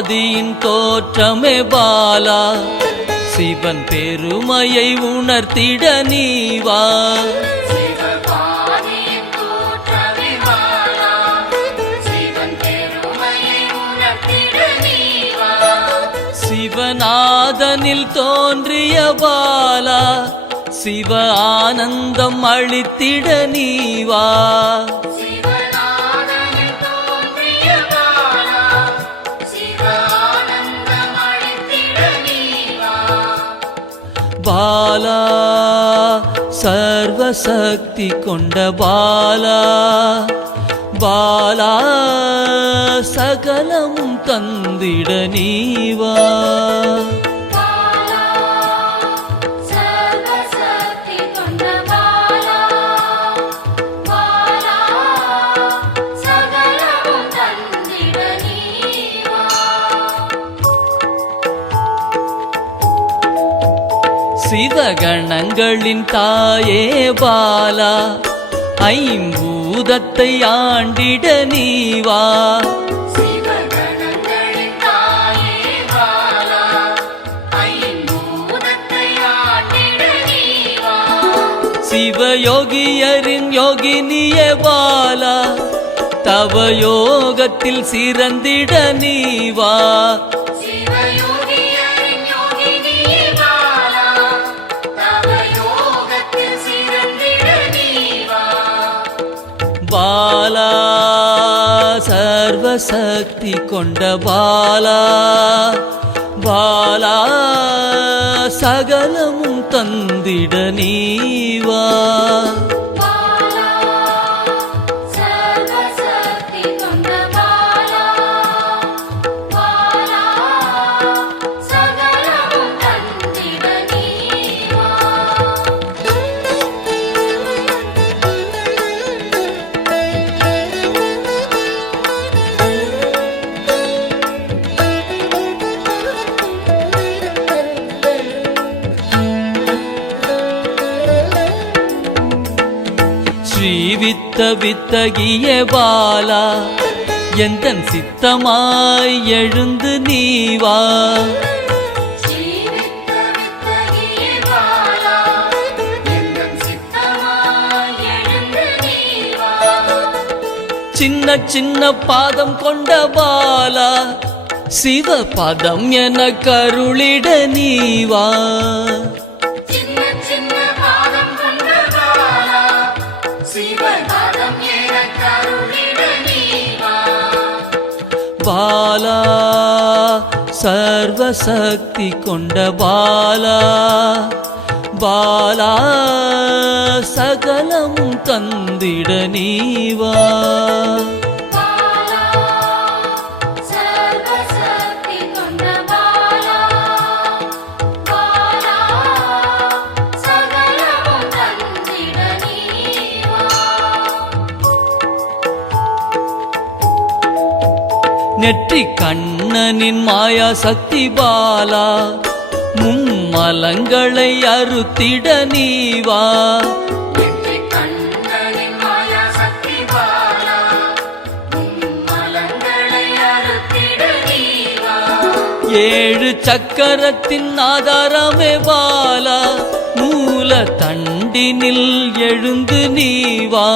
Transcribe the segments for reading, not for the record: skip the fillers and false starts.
ஆதியின் தோற்றமே பாலா, சிவன் பெருமையை உணர்த்திட நீவா. சிவநாதனில் தோன்றிய பாலா, சிவ ஆனந்தம் அளித்திட நீவா. பாலா சர்வசக்தி கொண்ட பாலா, பாலா சகலமும் தந்திட நீவா. சிவகணங்களின் தாயே பாலா, ஐம்பூதத்தை ஆண்டிட நீவா. சிவயோகியரின் யோகினியே பாலா, தவ யோகத்தில் சிறந்திட நீவா. பாலா சர்வசக்தி கொண்ட பாலா, பாலா சகலமும் தந்திட நீவா. ஸ்ரீவித்த வித்தகிய பாலா, எந்தன் சித்தமாய் எழுந்து நீவா. சின்ன சின்ன பாதம் கொண்ட பாலா, சிவ பதம் என கருளிட நீவா. பாலா சர்வசக்தி கொண்ட பாலா, பாலா சகலமும் தந்திட நீவா. நெற்றி கண்ணனின் மாயா சக்தி பாலா, மும்மலங்களை அறுத்திட நீவா. ஏழு சக்கரத்தின் ஆதாரமே பாலா, மூல தண்டினில் எழுந்து நீவா.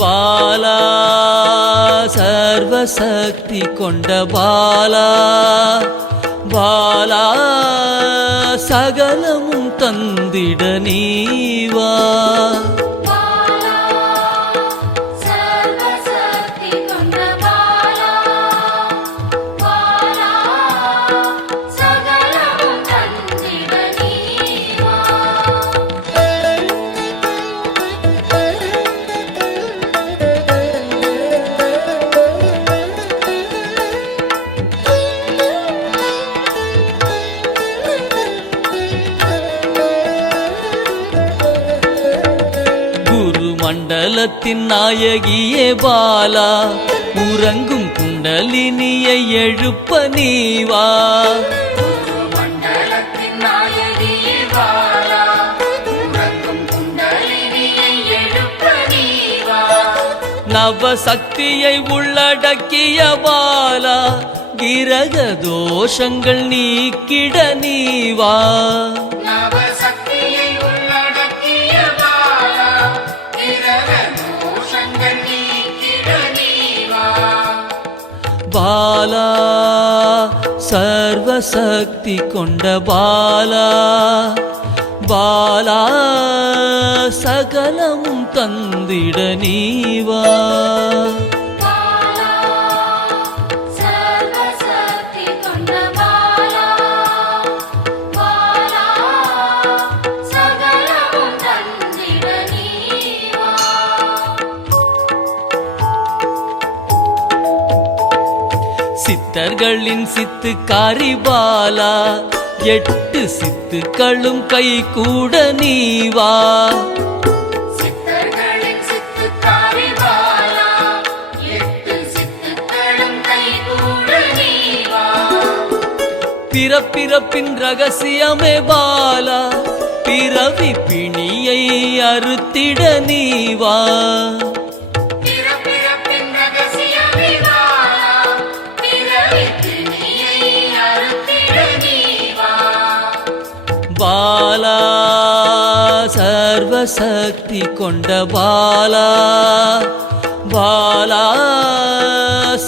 பாலா சர்வசக்தி கொண்ட பாலா, பாலா சகலமும் தந்திட நீவா. மண்டலத்தின் நாயகியே பாலா, உறங்கும் குண்டலினியை எழுப்ப நீவா. மண்டலத்தின் நாயகியே பாலா, நவசக்தியை உள்ளடக்கிய பாலா கிரக தோஷங்கள் நீக்கிட நீவா நவசக்தியை உள்ளடக்கிய பாலா கிரக தோஷங்கள் நீக்கிட நீவா பாலா சர்வசக்தி கொண்ட பாலா பாலா சகலமும் தந்திட நீவா பாலா சர்வசக்தி கொண்ட பாலா பாலா சகலமும் தந்திட நீவா சித்தர்களின் சித்துக்காரி பாலா 8 சித்துக்களும் கை கூட நீவா சித்தர்களின் சித்துக்காரி பாலா 8 சித்துக்களும் கைகூட நீவா பிறப்பிறப்பின் ரகசியமே பாலா பிறவி பிணியை அறுத்திட நீவா பிறப்பிறப்பின் ரகசியமே பாலா பிறவி பிணியை அறுத்திட நீவா பாலா சர்வசக்தி கொண்ட பாலா பாலா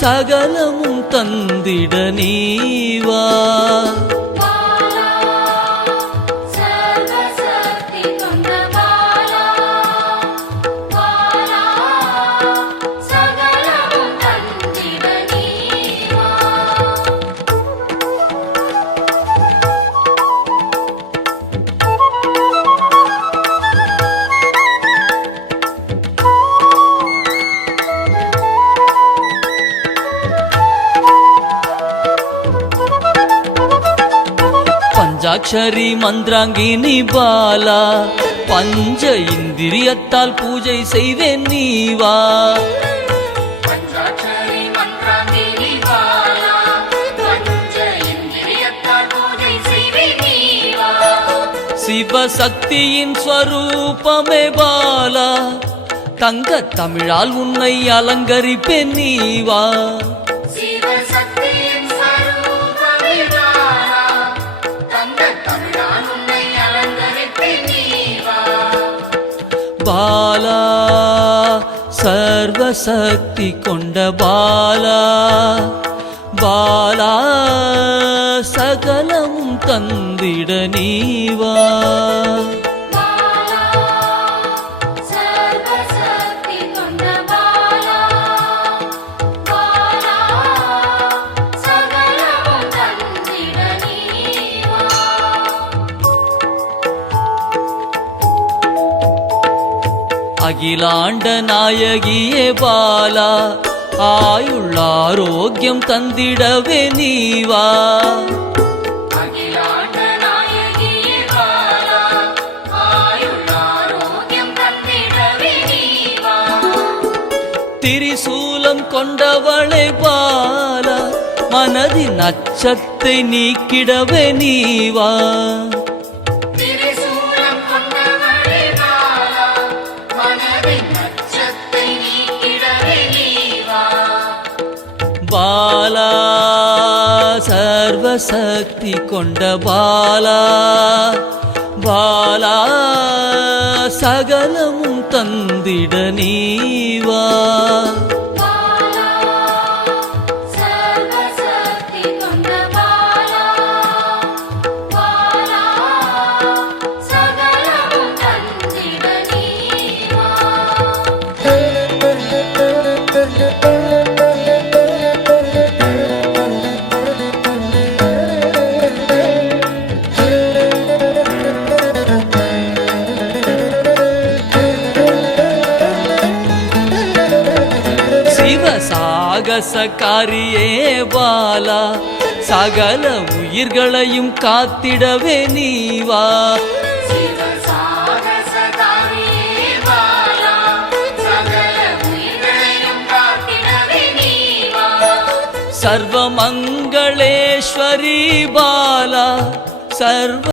சகலமும் தந்திட நீவா பாலா சர்வசக்தி கொண்ட பாலா பாலா சகலமும் தந்திட நீவா பஞ்சாட்சரி மந்திராங்கினி பாலா பஞ்ச இந்திரியத்தால் பூஜை செய்வேன் நீவா பஞ்சாட்சரி மந்திராங்கினி பாலா பஞ்ச இந்திரியத்தால் பூஜை செய்வே நீவா சிவசக்தியின் ஸ்வரூபமே பாலா தங்க தமிழால் உன்னை அலங்கரிப்பேன் நீவா சிவசக்தியின் ஸ்வரூபமே பாலா தங்க தமிழால் உன்னை அலங்கரிப்பேன் நீவா பாலா சர்வசக்தி கொண்ட பாலா பாலா சகலமும் தந்திட நீவா பாலா சர்வசக்தி கொண்ட பாலா பாலா சகலமும் தந்திட நீவா அகிலாண்ட நாயகியே பாலா ஆயுள் ஆரோக்கியம் தந்திடவே நீவா அகிலாண்ட நாயகியே பாலா ஆயுள் ஆரோக்கியம் தந்திடவே நீவா திரிசூலம் கொண்டவளை பாலா மனதின் அச்சத்தை நீக்கிடவே நீவா திரிசூலம் கொண்டவளே பாலா மனதின் அச்சத்தை நீக்கிடவே நீவா பாலா சர்வசக்தி கொண்ட பாலா பாலா சகலமும் தந்திட நீவா பாலா சர்வசக்தி கொண்ட பாலா பாலா சகலமும் தந்திட நீவா சாகசக்காரியே பாலா சகல உயிர்களையும் காத்திடவே நீவா சிவசாகசகாரியே பாலா சகல உயிர்களையும் காத்திடவே நீவா சர்வமங்களேஸ்வரி பாலா சர்வ